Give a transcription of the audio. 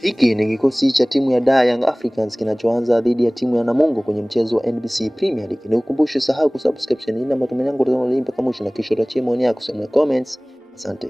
Hiki ni kikosi cha timu ya Dar Young Africans kinachoanza dhidi ya timu ya Namungo kwenye mchezo wa NBC Premier League. Nikukumbushe, usahau kusubscribe channel hii na matumaini yangu utaona mpaka mwisho, na kisha utachia maoni yako kwenye comments. Asante.